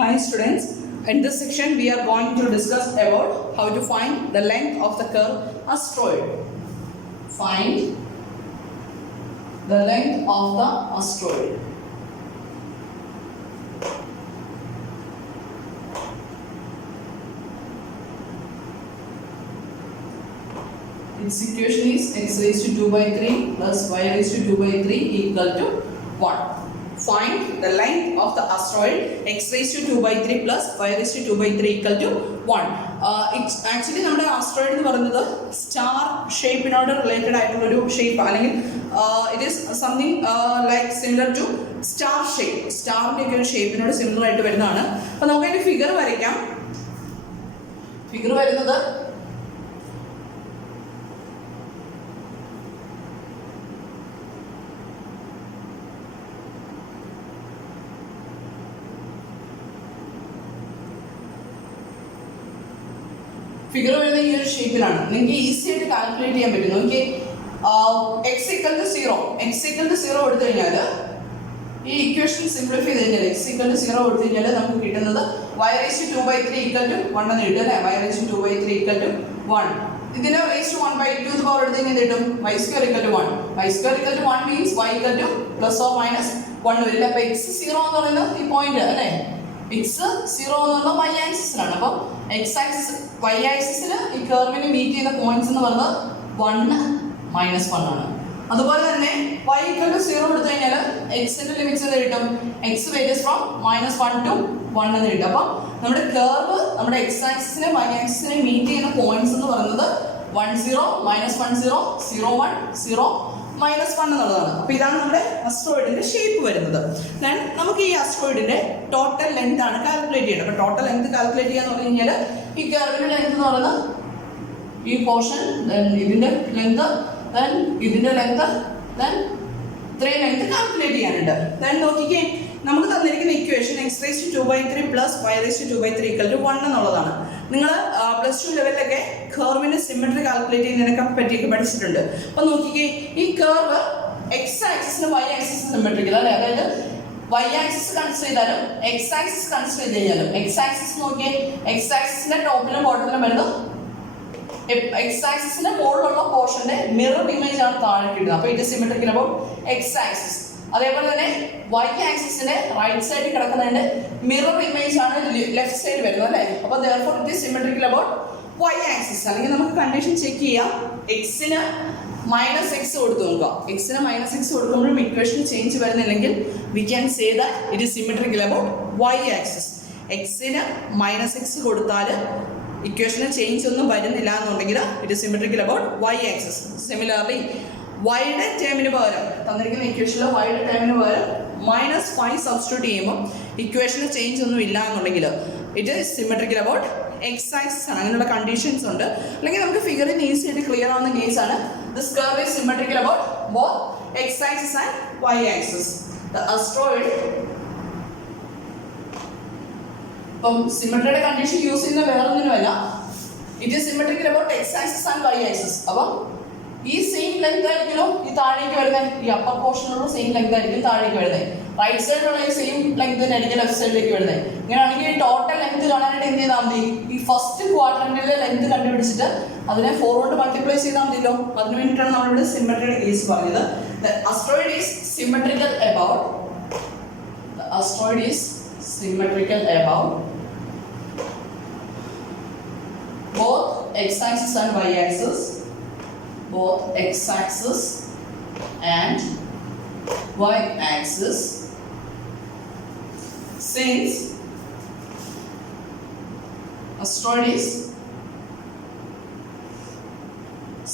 Hi students, in this section we are going to discuss about how to find the length of the curve asteroid. Find the length of the asteroid. Its equation is x raised to 2 by 3 plus y raised to 2 by 3 equal to 1. Find the length of the asteroid x raised to 2 by 3 plus y raised to 2 by 3 equal to 1. It's actually നമ്മുടെ asteroid എന്ന് പറയുന്നത് star ഷേപ്പിനോട് related ആയിട്ടുള്ള ഒരു shape അല്ലെങ്കിൽ it is something like similar to star shape. സ്റ്റാറിൻ്റെ ഒക്കെ ഒരു ഷേപ്പിനോട് similar ആയിട്ട് വരുന്നതാണ്. അപ്പോൾ നമുക്ക് അതിൻ്റെ ഫിഗർ വരയ്ക്കാം. ഫിഗർ വരുന്നത് ഫിഗർ വരുന്ന ഈ ഒരു ഷേപ്പിലാണ്. നിങ്ങൾക്ക് ഈസി ആയിട്ട് കാൽക്കുലേറ്റ് ചെയ്യാൻ പറ്റും. നോക്കി എക്സ് ഈക്വൽ ടു 0 എടുത്തു കഴിഞ്ഞാൽ ഈ ഇക്വേഷൻ സിംപ്ലിഫൈ ചെയ്ത് കഴിഞ്ഞാൽ എക്സ് ഈക്വൽ ടു 0 എടുത്തു കഴിഞ്ഞാൽ നമുക്ക് കിട്ടുന്നത് y raised to 2 by 3 equal to 1 എന്ന് കിട്ടും അല്ലേ. y raised to 2 by 3 equal to 1. ഇതിനെ raised to 1 by 2 the power എടുത്തു കഴിഞ്ഞാൽ കിട്ടും y square equal to 1. y square equal to 1 means y equal to plus or minus 1 വരില്ല. അപ്പോൾ x 0 എന്ന് പറയുന്നത് ഈ പോയിന്റ് അല്ലേ. x 0 എന്ന് പറഞ്ഞാൽ y ആക്സിസിലാണ്. അപ്പോൾ x ആക്സിസ് y ആക്സിസിൽ ഈ കർവിനെ മീറ്റ് ചെയ്യുന്ന പോയിന്റ്സ് എന്ന് പറയുന്നത് 1 മൈനസ് 1 ആണ്. അതുപോലെ തന്നെ y equal to 0 എടുത്തു കഴിഞ്ഞാൽ എക്സിന്റെ ലിമിറ്റ്സ് എന്ന് കിട്ടും x വേരിയസ് ഫ്രോം -1 to 1 എന്ന് കിട്ടും. അപ്പോൾ നമ്മുടെ കർവ് നമ്മുടെ x ആക്സിസിനെ y ആക്സിസിനെ മീറ്റ് ചെയ്യുന്ന പോയിന്റ്സ് എന്ന് പറയുന്നത് 1 0 -1 0 0 1 0 -1 എന്നുള്ളതാണ്. അപ്പോൾ ഇതാണ് നമ്മുടെ അസ്ട്രോയിഡിന്റെ ഷേപ്പ് വരുന്നത്. ദെൻ നമുക്ക് ഈ അസ്ട്രോയിഡിന്റെ ടോട്ടൽ ലെങ്ത് ആണ് കാൽക്കുലേറ്റ് ചെയ്യേണ്ടത്. അപ്പോൾ ടോട്ടൽ ലെങ്ത് കാൽക്കുലേറ്റ് ചെയ്യാന്ന് പറഞ്ഞു കഴിഞ്ഞാൽ ഈ കർവിന്റെ ലെങ്ത് എന്ന് പറയുന്നത് ഈ പോർഷൻ, ദെൻ ഇതിന്റെ ലെങ്ത്, ദെൻ ഇതിന്റെ ലെങ്ത്, ദെൻ ഇത്രയും ലെങ്ത് കാൽക്കുലേറ്റ് ചെയ്യാനുണ്ട്. ദെൻ നോക്കിക്കേ, നമുക്ക് തന്നിരിക്കുന്ന equation x raise to 2 by 3 plus y raise to 2 by 3 equal to 1 എന്നുള്ളതാണ്. നിങ്ങൾ +2 ലെവലിലൊക്കെ കർവിന്റെ സിമെട്രി കാൽക്കുലേറ്റ് ചെയ്യുന്നതിനൊക്കെ പറ്റിയൊക്കെ പഠിച്ചിട്ടുണ്ട്. അപ്പോൾ നോക്കിക്കേ, ഈ കർവ് എക്സ് ആക്സിസിന് വൈ ആക്സിസ് സിമെട്രിക്കൽ അല്ലേ. അതായത് വൈ ആക്സിസ് കൺസിഡർ ചെയ്താലും എക്സ് ആക്സിസ് കൺസിഡർ ചെയ്ത് കഴിഞ്ഞാലും എക്സ് ആക്സിസ് നോക്കിയേ, എക്സ് ആക്സിസിന്റെ ടോപ്പിലും ബോട്ടത്തിലും വരുന്നത് എക്സ് ആക്സിസിന്റെ മുകളിലുള്ള പോർഷന്റെ മിറർ ഇമേജ് ആണ് താഴെ കിട്ടുന്നത്. അപ്പോൾ ഇത് സിമെട്രിക്കൽ അബൌട്ട് എക്സ് ആക്സിസ്. അതേപോലെ തന്നെ വൈ ആക്സിസിന്റെ റൈറ്റ് സൈഡിൽ കിടക്കുന്നതിന്റെ മിറർ ഇമേജ് ആണ് ലെഫ്റ്റ് സൈഡ് വരുന്നത് അല്ലേ. അപ്പോൾ therefore it is symmetrical about y axis. അല്ലെങ്കിൽ നമുക്ക് കണ്ടീഷൻ ചെക്ക് ചെയ്യാം. എക്സിന് -x കൊടുത്തു നോക്കാം. എക്സിന് -x കൊടുക്കുമ്പോഴും ഇക്വേഷൻ ചേഞ്ച് വരുന്നില്ലെങ്കിൽ we can say that it is symmetrical about Y axis. എക്സിന് -x കൊടുത്താൽ ഇക്വേഷന് ചേഞ്ച് ഒന്നും വരുന്നില്ല എന്നുണ്ടെങ്കിൽ it is symmetrical about Y axis. Similarly വൈയുടെ ടേമിന് പകരം തന്നിരിക്കുന്ന ഇക്വേഷനിൽ വൈയുടെ ടേമിന് പകരം -5 സബ്സ്റ്റിറ്റ്യൂട്ട് ചെയ്യുമ്പോൾ ഇക്വേഷന് ചേഞ്ച് ഒന്നും ഇല്ല എന്നുണ്ടെങ്കിൽ it is symmetrical about X axis ആണ്. അങ്ങനെയുള്ള കണ്ടീഷൻസ് ഉണ്ട്. അല്ലെങ്കിൽ നമുക്ക് ഫിഗറിന് ഈസി ആയിട്ട് ക്ലിയർ ആവുന്ന കേസാണ് this curve is symmetrical about both X axis and Y axis. The astroid ഇപ്പം സിമെട്രിയുടെ കണ്ടീഷൻ യൂസ് ചെയ്യുന്ന വേറൊന്നിനുമല്ല, it is symmetrical about X axis and Y axis. അപ്പം ഈ സെയിം ലെങ്ത് ആയിരിക്കുമല്ലോ ഈ താഴേക്ക് വരുന്നത്. ഈ അപ്പർ പോർഷനിലുള്ള സെയിം ലെങ്ത് ആയിരിക്കും താഴേക്ക് വരുന്നത്. റൈറ്റ് സൈഡിലുള്ള ഈ സെയിം ലെങ്ത് തന്നെ ആയിരിക്കും ലെഫ്റ്റ് സൈഡിലേക്ക് വരുന്നത്. ഇങ്ങനെയാണെങ്കിൽ ഈ ടോട്ടൽ ലെങ്ത് കാണാനായിട്ട് എന്ത് ചെയ്താൽ മതി, ഈ ഫസ്റ്റ് ക്വാഡ്രന്റിലെ ലെങ്ത് കണ്ടുപിടിച്ചിട്ട് അതിനെ 4 കൊണ്ട് മൾട്ടിപ്ലൈ ചെയ്താൽ മതിയല്ലോ. അതിന് വേണ്ടിയിട്ടാണ് നമ്മളിവിടെ സിമെട്രിയുടെ കേസ് പറഞ്ഞത്. The asteroid is symmetrical about both x-axis and y-axis. Both x-axis and y-axis, since asteroid is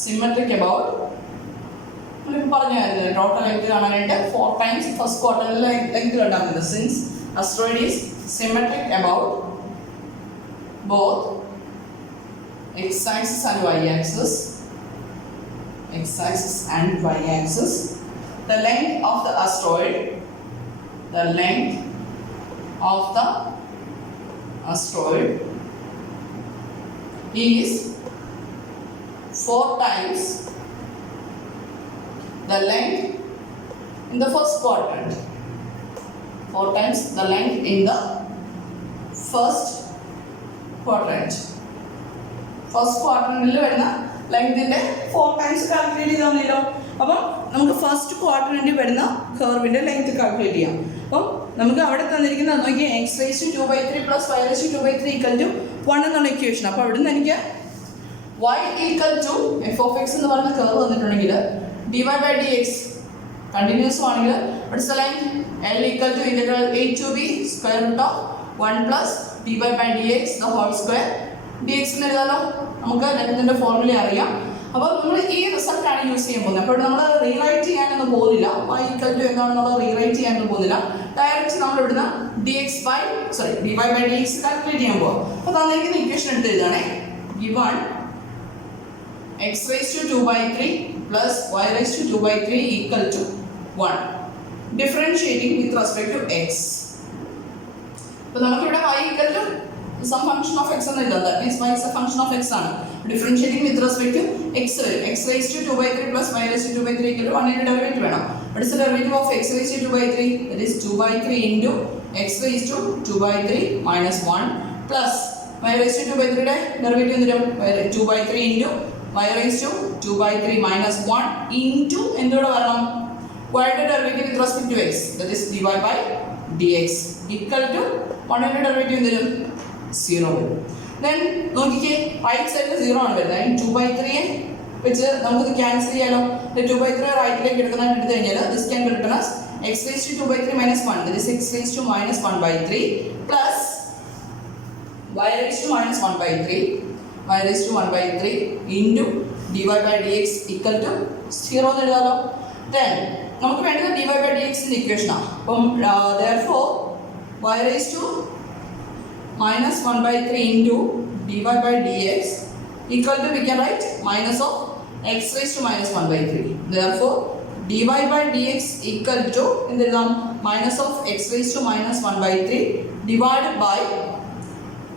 symmetric about total length കാണാനായിട്ട് 4 times ഫസ്റ്റ് ക്വാർട്ടറിൽ ലെങ്ത് കണ്ടാൽ മതി. Since asteroid is symmetric about both x-axis and y-axis, x-axis and y-axis, the length of the asteroid is 4 times the length in the first quadrant, 4 times the length in the first quadrant. First ക്വാഡ്രന്റിൽ വരുന്ന ലെങ്തിന്റെ 4 times calculate ചെയ്താൽ മതിയല്ലോ. അപ്പം നമുക്ക് first ക്വാഡ്രന്റിൽ വരുന്ന കർവിന്റെ ലെങ്ത് കാൽക്കുലേറ്റ് ചെയ്യാം. അപ്പം നമുക്ക് അവിടെ തന്നിരിക്കുന്നത് നോക്കിയാൽ x⁵2/3 + y⁵2/3 = 1 എന്നുള്ള ഇക്വേഷൻ. അപ്പോൾ അവിടെ നിന്ന് എനിക്ക് y = f(x) എന്ന് പറയുന്ന കർവ് തന്നിട്ടുണ്ടെങ്കിൽ dy/dx കണ്ടിന്യൂസ് ആണെങ്കിൽ L = (a to b) √1 + dy/dx the whole square dx എന്ന് എഴുതാലോ. നമുക്ക് ലെങ്തിന്റെ ഫോർമുല അറിയാം. അപ്പോൾ നമ്മൾ ഈ റിസൾട്ട് ആണ് യൂസ് ചെയ്യാൻ പോകുന്നത്. അപ്പോൾ നമ്മൾ റീറൈറ്റ് ചെയ്യാനൊന്നും പോകുന്നില്ല. y = എന്താണെന്നുള്ളത് റീറൈറ്റ് ചെയ്യാനൊന്നും പോകുന്നില്ല. ഡയറക്റ്റ് നമ്മൾ ഇവിടുന്ന് dy/dx കാൽക്കുലേറ്റ് ചെയ്യാൻ പോകും. അപ്പോൾ തന്നിരിക്കുന്ന ഇക്വേഷൻ എടുത്ത് എഴുതാണേ. given x⁵2/3 + y⁵2/3 = 1 differentiating with respect to x. അപ്പോൾ നമുക്കിവിടെ y = some function of x എന്ന് എഴുതാം. That means y is a function of x ആണ്. Differentiating with respect to x വരും. x⁵2/3 + y⁵2/3 = 1 ന്റെ ഡെറിവേറ്റീവ് വേണം. What is the derivative of x⁵2/3? That is 2/3 into x⁵2/3 - 1 plus y⁵2/3 യുടെ derivative എന്ത് വരും? 2/3 into y⁵2/3 - 1 into എന്തുകൂടെ വരണം? y യുടെ derivative with respect to x, that is dy/dx equal to 1 ന്റെ derivative എന്ത് വരും? 0 വരും. Then നോക്കിക്കേ, റൈറ്റ് സൈഡിൽ 0 ആണ് വരുന്നത്. 2/3 വെച്ച് നമുക്കിത് ക്യാൻസൽ ചെയ്യാലോ. 2/3 റൈറ്റിലേക്ക് എടുക്കുന്നതായിട്ട് എടുത്തു കഴിഞ്ഞാൽ this can be written as x⁵2/3 - 1, that is x⁻⁻1/3 plus y⁻⁻1/3 into dy/dx equal to 0 എന്ന് എഴുതാലോ. Then നമുക്ക് വേണ്ടത് dy/dx ന്റെ ഇക്വേഷനാണ്. അപ്പം therefore y⁻⁻1/3 into dy/dx equal to, we can write minus of x⁻⁻1/3. Therefore dy/dx equal to minus of x⁻⁻1/3 divided by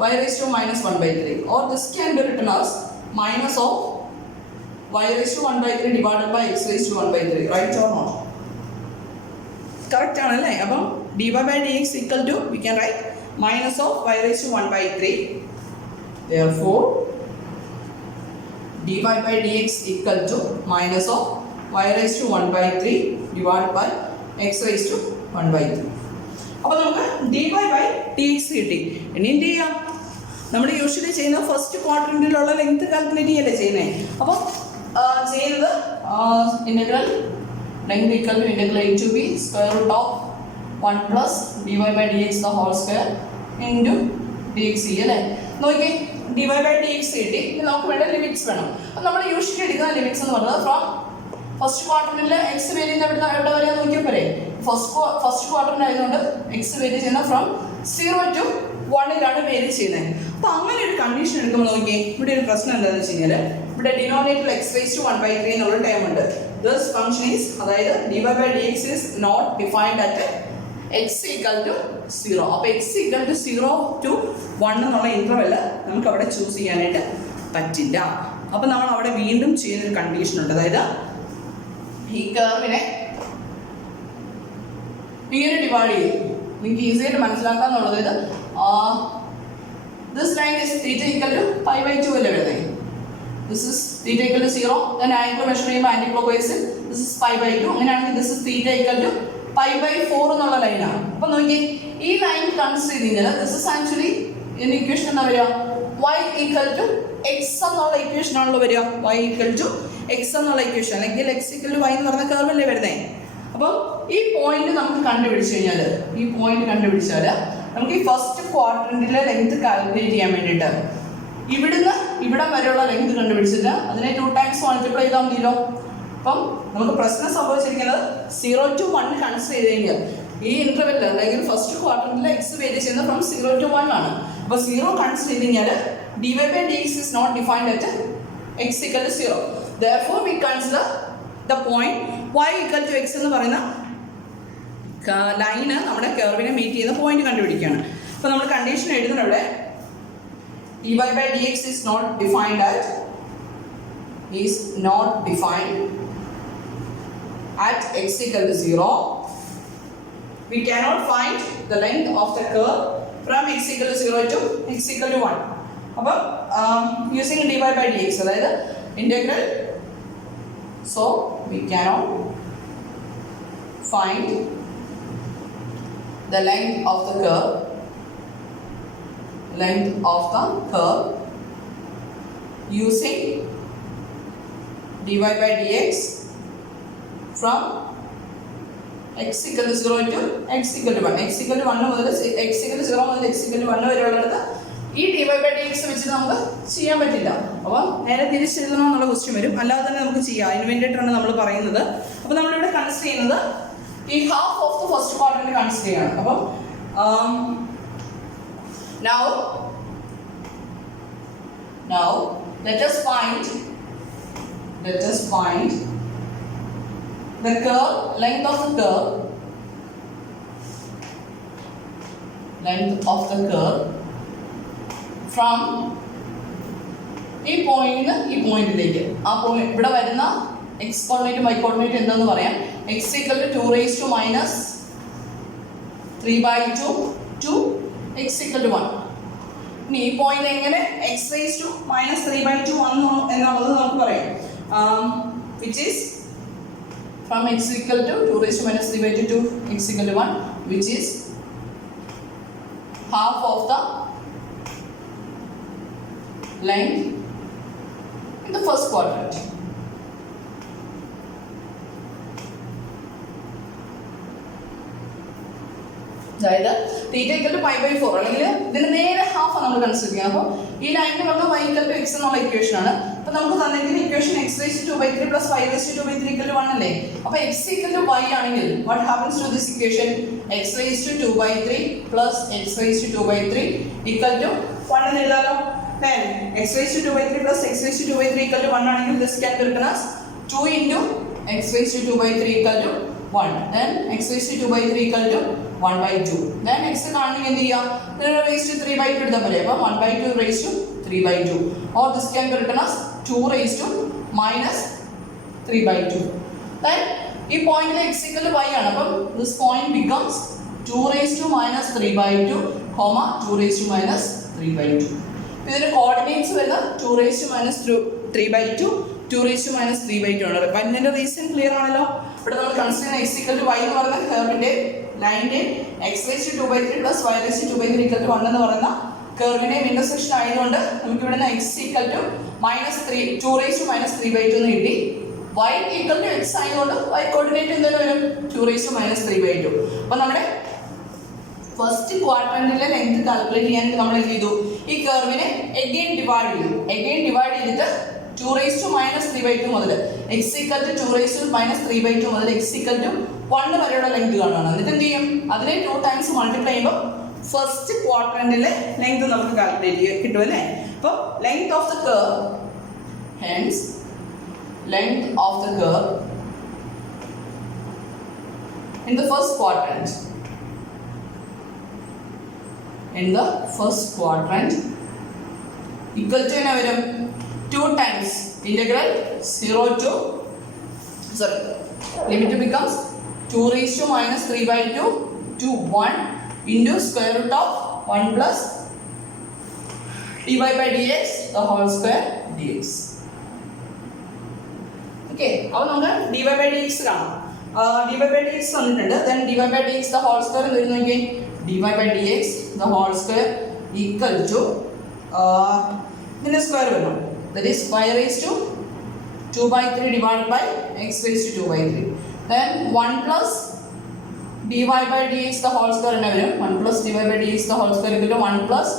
y⁻⁻1/3, or this can be written as minus of y⁻1/3 divided by x⁻1/3. Right or not? Correct ആണല്ലേ? അപ്പം dy/dx equal to, we can write minus of y⁻1/3. Therefore dy/dx equal to minus of y⁻1/3 divided by x⁻1/3. അപ്പോൾ നമുക്ക് dy/dx കിട്ടി. ഇനി എന്ത് ചെയ്യാം? നമ്മൾ usually ചെയ്യുന്ന ഫസ്റ്റ് ക്വാഡ്രന്റിലുള്ള ലെങ്ത് കാൽക്കുലേറ്റ് ചെയ്യല്ലേ ചെയ്യുന്നത്. അപ്പം ചെയ്യുന്നത് integral length equal to integral a to b √1 plus dy/dx the whole square into dx അല്ലേ. നോക്കിയേ, dy/dx കിട്ടി. ഇനി നമുക്ക് വേണ്ട ലിമിറ്റ്സ് വേണം. അപ്പം നമ്മൾ യൂഷ്വലി എടുക്കുന്ന ലിമിറ്റ്സ് എന്ന് പറയുന്നത് ഫ്രോം ഫസ്റ്റ് ക്വാഡ്രന്റിൽ എക്സ് വേരി ചെയ്യുന്ന എവിടെ വരെ നോക്കിയാൽ പോരെ. ഫസ്റ്റ് ക്വാഡ്രന്റ് ആയതുകൊണ്ട് എക്സ് വേരി ചെയ്യുന്ന ഫ്രം 0 to 1 വേരി ചെയ്യുന്നത്. അപ്പം അങ്ങനെ ഒരു കണ്ടീഷൻ എടുക്കുമ്പോൾ നോക്കിയേ, ഇവിടെ ഒരു പ്രശ്നം എന്താണെന്ന് വെച്ച് കഴിഞ്ഞാൽ ഇവിടെ ഡിനോമിനേറ്റർ x⁻1/3 എന്നുള്ള ടൈം ഉണ്ട്. ദിസ് ഫംഗ്ഷൻ ഈസ്, അതായത് dy/dx is not defined at x = 0. അപ്പോൾ x = 0 to 1 എന്നുള്ള ഇന്റർവെല് നമുക്ക് അവിടെ ചൂസ് ചെയ്യാനായിട്ട് പറ്റില്ല. അപ്പം നമ്മൾ അവിടെ വീണ്ടും ചെയ്യുന്നൊരു കണ്ടീഷൻ ഉണ്ട്. അതായത് ഈ കർവിനെ ഇങ്ങനെ ഡിവൈഡ് ചെയ്യും. നിങ്ങൾക്ക് ഈസി ആയിട്ട് മനസ്സിലാക്കാന്നുള്ളത് this line is theta equal to pi/2 അല്ലേ വരുന്നത്. This is theta equal to 0. then angle measure ചെയ്യുമ്പോൾ anti-clockwise this is pi/2. അങ്ങനെയാണെങ്കിൽ this is theta equal to pi/4 എന്നുള്ള ലൈനാണ്. അപ്പം നോക്കിയേ, ഈ ലൈൻ കൺസിഡർ ചെയ്ത് കഴിഞ്ഞാൽ this is actually in equation എന്താ വരിക? y equal to x എന്നുള്ള ഇക്വേഷൻ ആണല്ലോ വരിക. y equal to x എന്നുള്ള ഇക്വേഷൻ, അല്ലെങ്കിൽ x equal to y എന്ന് പറഞ്ഞ കർവ് അല്ലേ വരുന്നത്. അപ്പം ഈ പോയിന്റ് നമുക്ക് കണ്ടുപിടിച്ചു കഴിഞ്ഞാൽ, നമുക്ക് ഈ ഫസ്റ്റ് ക്വാഡ്രന്റിലെ ലെങ്ത് കാൽക്കുലേറ്റ് ചെയ്യാൻ വേണ്ടിയിട്ട് ഇവിടുന്ന് ഇവിടം വരെയുള്ള ലെങ്ത് കണ്ടുപിടിച്ചിട്ട് അതിനെ 2 times മൾട്ടിപ്ലൈ ചെയ്താൽ മതിയല്ലോ. അപ്പം നമുക്ക് പ്രശ്നം സംഭവിച്ചിരിക്കുന്നത് 0 to 1 കൺസിഡർ ചെയ്ത് കഴിഞ്ഞാൽ ഈ ഇന്റർവെല്ലിൽ, അല്ലെങ്കിൽ ഫസ്റ്റ് ക്വാഡ്രന്റിൽ എക്സ് വേരി ചെയ്യുന്നത് ഫ്രം 0 to 1 ആണ്. അപ്പോൾ 0 കൺസിഡർ ചെയ്ത് കഴിഞ്ഞാൽ dy/dx is not defined at x equal to 0. Therefore we consider the point y equal to x എന്ന് പറയുന്ന ലൈന് നമ്മുടെ കർവിനെ മീറ്റ് ചെയ്യുന്ന പോയിന്റ് കണ്ടുപിടിക്കുകയാണ്. അപ്പോൾ നമ്മൾ കണ്ടീഷൻ എഴുതുന്ന ഇവിടെ dy/dx is not defined at x equal to 0. We cannot find the length of the curve from x equal to 0 to x equal to 1. അപ്പം using dy by dx അതായത് integral, so we cannot find the length of the curve using dy by dx from x equal to 0 to x equal to 1. x equal to 1 മുതൽ x equal to 0 മുതൽ x equal to 1 വരെയുള്ളത് ഈ dy by dx വെച്ച് നമുക്ക് ചെയ്യാൻ പറ്റില്ല. അപ്പോൾ നേരെ തിരിച്ചെഴുതണം എന്നുള്ള ക്വസ്റ്റ്യൻ വരും. അല്ലാതെ തന്നെ നമുക്ക് ചെയ്യാം. അതിന് വേണ്ടിയിട്ടാണ് നമ്മൾ പറയുന്നത്. അപ്പോൾ നമ്മളിവിടെ കൺസിഡർ ചെയ്യുന്നത് ഈ half of the first quadrant consider ചെയ്യണം. അപ്പം now let us find the curve, length of the curve from ഈ പോയിന്റിൽ നിന്ന് ഈ പോയിന്റിലേക്ക്. ആ പോയിന്റ് ഇവിടെ വരുന്ന എക്സ് കോർഡിനേറ്റും വൈ കോർഡിനേറ്റും എന്തെന്ന് പറയാം. x equal to 2 raised to minus 3/2 to x equal to 1. ഇനി ഈ പോയിന്റ് എങ്ങനെ x raised to minus 3/2 വന്നു എന്നുള്ളത് നമുക്ക് പറയാം. Which is from x equal to 2 raised to minus 3/2 to x equal to 1, which is half of the length in the first quadrant. അതായത് theta equal to pi by 4 അല്ലെങ്കിൽ ഇതിന് നേരെ half ആണ് നമ്മൾ കൺസിഡർ ചെയ്യുന്നത്. അപ്പോൾ ഈ ലൈനിൽ വന്ന y ഇക്വൽ ടു x എന്നുള്ള ഇക്വേഷൻ ആണ്. അപ്പോൾ നമുക്ക് തന്നിരിക്കുന്ന equation x raised to 2/3 plus y raised to 2/3 equal to 1 അല്ലേ. അപ്പോൾ x equal to y ആണെങ്കിൽ what happens to this equation? x raised to 2/3 plus x raised to 2/3 equal to 1 എന്ന് എഴുതാലോ. Then x raised to 2/3 plus x raised to 2/3 equal to 1 ആണെങ്കിൽ this can be written as 2 into x raised to 2/3 equal to 1. Then x raised to 2/3 equal to 1/2. Then x കാണണമെങ്കിൽ എന്ത് ചെയ്യാം? ഇതിനെ raised to 3/2 എടുത്താൽ മതി. അപ്പോൾ 1/2 raised to 3/2. Or this can be written as 2 raised to minus 3/2. Then ഈ പോയിന്റിൽ x equal to y ആണ്. അപ്പം this point becomes 2 raised to minus 3/2, 2 raised to minus 3/2. ഇതിന്റെ കോർഡിനേറ്റ്സ് വരുന്നത് 2 raised to minus 3/2, 2 raised to minus 3/2 ആണ്. അപ്പം ഇതിന്റെ reason clear ആണല്ലോ. ഇവിടെ നമ്മൾ കൺസിഡർ ചെയ്യുന്ന x equal to y എന്ന് പറയുന്ന കർവിന്റെ ലൈനിന്റെ x raised to 2/3 plus y raised to 2/3 equal to 1 എന്ന് പറയുന്ന കർവിന്റെ ഇന്റർസെക്ഷൻ ആയതുകൊണ്ട് നമുക്ക് ഇവിടുന്ന് x equal to -2 raised to minus 3/2 എന്ന് കിട്ടി. y equal to x ആയതുകൊണ്ട് y കോർഡിനേറ്റ് എന്തെങ്കിലും വരും 2 raised to minus 3/2. അപ്പോൾ നമ്മുടെ ഫസ്റ്റ് ക്വാഡ്രന്റിലെ ലെങ്ത് കാൽക്കുലേറ്റ് ചെയ്യാനായിട്ട് നമ്മൾ എന്ത് ചെയ്തു? ഈ കർവിനെ അഗൈൻ ഡിവൈഡ് ചെയ്തിട്ട് 2 raised to minus 3/2 മുതൽ x equal to 2 raised to minus 3/2 മുതൽ x equal to 1 വരെയുള്ള ലെങ്ത് കാണുകയാണ്. എന്നിട്ട് എന്ത് ചെയ്യും? അതിനെ 2 times മൾട്ടിപ്ലൈ ചെയ്യുമ്പോൾ ഫസ്റ്റ് ക്വാഡ്രന്റിലെ ലെങ്ത് നമുക്ക് കാൽക്കുലേറ്റ് ചെയ്യാൻ കിട്ടും അല്ലേ. അപ്പോൾ length of the curve, hence length of the curve in the first quadrant equal to എന്നാ വരും? 2 times integral 0 to limit becomes 2 raised to minus 3/2 to 1 into square root of 1 plus dy by dx the whole square dx. Okay, അപ്പോൾ നമുക്ക് dy by dx കാണാം. dy by dx തന്നിട്ടുണ്ട്. Then dy by dx the whole square എന്ന് വരുന്നു നോക്കിയേ. dy by dx the whole square equal to ഇതിന്റെ square വരണം. That is y raised to 2/3 divided by x raised to 2/3. Then 1 plus dy by dx the whole square என்ன வரும்? 1 plus dy by dx the whole square equal to 1 plus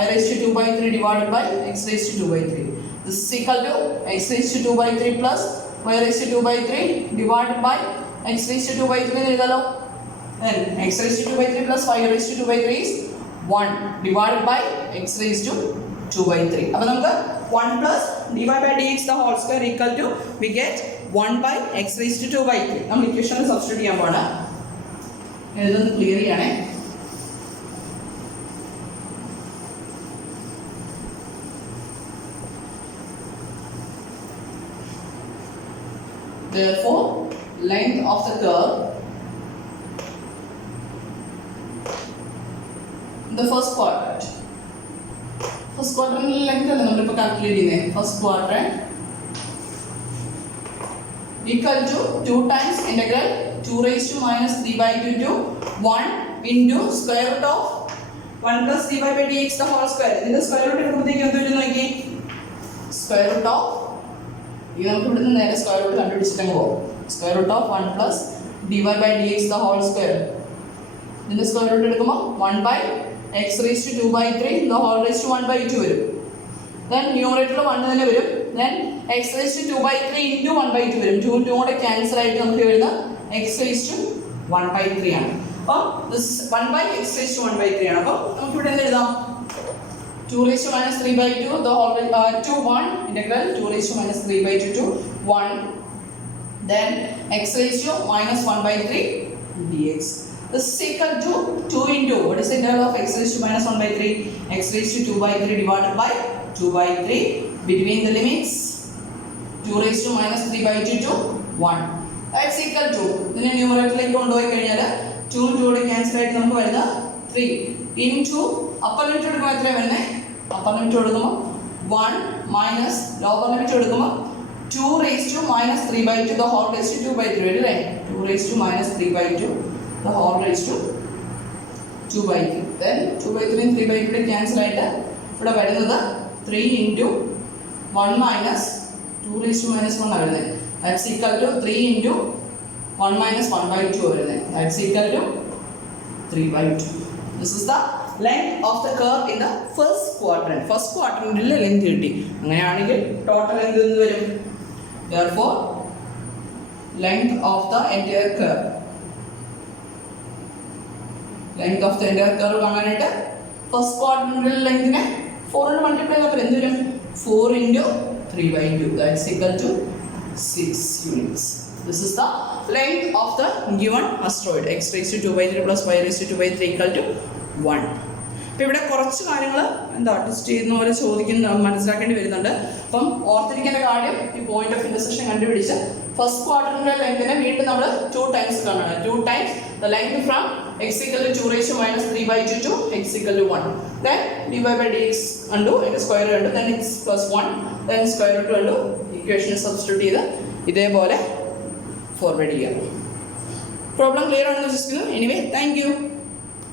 y raised to 2/3 divided by x raised to 2/3. This is equal to x raised to 2/3 plus y raised to 2/3 divided by x raised to 2/3 എന്ന് എഴുതാലോ. Then x raised to 2/3 plus y raised to 2/3 is 1 divided by x raised to 2/3. അപ്പോൾ നമുക്ക് 1 plus dy by dx the whole square equal to we get 1 by x raised to 2/3. നമ്മൾ ഇക്വേഷനിൽ substitute ചെയ്യാൻ പോവാണ്. ഇതൊന്ന് clear ചെയ്യണേ. Therefore length of the curve the first quadrant. First quadrant length ആണ് നമ്മളിപ്പോൾ കാൽക്കുലേറ്റ് ചെയ്യുന്നത്. First quadrant equal to 2 times integral 2 raised to minus 3 by 2 to 1 into square root of 1 plus dy by dx the whole square. ഇതിന്റെ square root എടുക്കുമ്പോഴത്തേക്ക് എന്ത് വരും നോക്കി. Square root of ഇത് നമുക്ക് ഇവിടുന്ന് നേരെ സ്ക്വയർ റൂട്ട് കണ്ടുപിടിച്ചിട്ടങ്ങ് പോകും. Square root of 1 plus dy by dx the whole square. ഇതിന്റെ സ്ക്വയർ റൂട്ട് എടുക്കുമ്പോൾ 1 by x raised to 2 by 3 the whole raised to 1 by 2 വരും. Then ന്യൂമറേറ്ററിൽ 1 തന്നെ വരും. Then x raised to 2 by 3 into 1 by 2 വരും. 2 2 കൂടെ ക്യാൻസൽ ആയിട്ട് നമുക്ക് വരുന്ന x raised to 1 by 3 ആണ്. അപ്പോൾ this 1 by x raised to 1 by 3 ആണ്. അപ്പോൾ നമുക്ക് ഇവിടെ എന്ത് എഴുതാം? 2 raised to minus 3 by 2 the whole to 1 integral 2 raised to minus 3 by 2 to 1. Then x raised to minus 1 by 3 dx. This is equal to 2 into what is the integral of x raised to minus 1 by 3? X raised to 2 by 3 divided by 2 by 3 between the limits 2 raised to minus 3 by 2 to 1. That's equal to ഇതിനെ ന്യൂമറേറ്ററിലേക്ക് കൊണ്ടുപോയി കഴിഞ്ഞാൽ 2 2 കൂടെ cancel ആയിട്ട് നമുക്ക് വരുന്ന 3 into upper limit എടുക്കുമ്പോൾ എത്രയാണ് വരുന്നത്? അപ്പർ ലിമിറ്റ് എടുക്കുമ്പോൾ 1 മൈനസ് ലോവർ ലിമിറ്റ് എടുക്കുമ്പോൾ 2 raised to minus 3 by 2 the whole raised to 2 by 3 അല്ലേ? 2 raised to minus 3 by 2 the whole raised to 2 by 3. Then 2 by 3 3 by 2 cancel ആയിട്ട് ഇവിടെ വരുന്നത് 3 into 1 minus 2 raised to minus 1 ആണ് വരുന്നത്. That's equal to 3 into 1 minus 1 by 2 വരുന്നത്. That's equal to 3 by 2. This is the length of the curve in the first quadrant. First quadrantൽ length കിട്ടി. അങ്ങനെയാണെങ്കിൽ total length എന്ത് വരും? Therefore length of the entire curve. Length of the entire curve കാണാനായിട്ട് first ക്വാഡ്രന്റിലെ ലെങ്തിനെ 4 കൊണ്ട് multiply ചെയ്തപ്പോൾ എന്ത് വരും? 4 into 3 by 2 that's equal to 6 units. This is the length of the given asteroid x raised to 2 by 3 plus y raised to 2 by 3 equal to 1. അപ്പോൾ ഇവിടെ കുറച്ച് കാര്യങ്ങൾ എന്താ ടെസ്റ്റ് ചെയ്യുന്ന പോലെ ചോദിക്കുന്ന മനസ്സിലാക്കേണ്ടി വരുന്നുണ്ട്. അപ്പം ഓർത്തിരിക്കേണ്ട കാര്യം ഈ പോയിന്റ് ഓഫ് ഇന്റർസെക്ഷൻ കണ്ടുപിടിച്ച് ഫസ്റ്റ് ക്വാഡ്രന്റിലെ ലെങ്തിനെ വീണ്ടും നമ്മൾ 2 times കാണണം. 2 times the length from x equal to 2 raised to minus 3 by 2 to x equal to 1. Then dy by dx കണ്ടു, അതിൻ്റെ സ്ക്വയർ കണ്ടു, then x plus 1, then square root കണ്ടു, equation substitute ചെയ്ത് ഇതേപോലെ ഫോർവേഡ് ചെയ്യാം. പ്രോബ്ലം ക്ലിയർ ആണെന്ന് വിശ്വസിക്കുന്നു. Anyway thank U.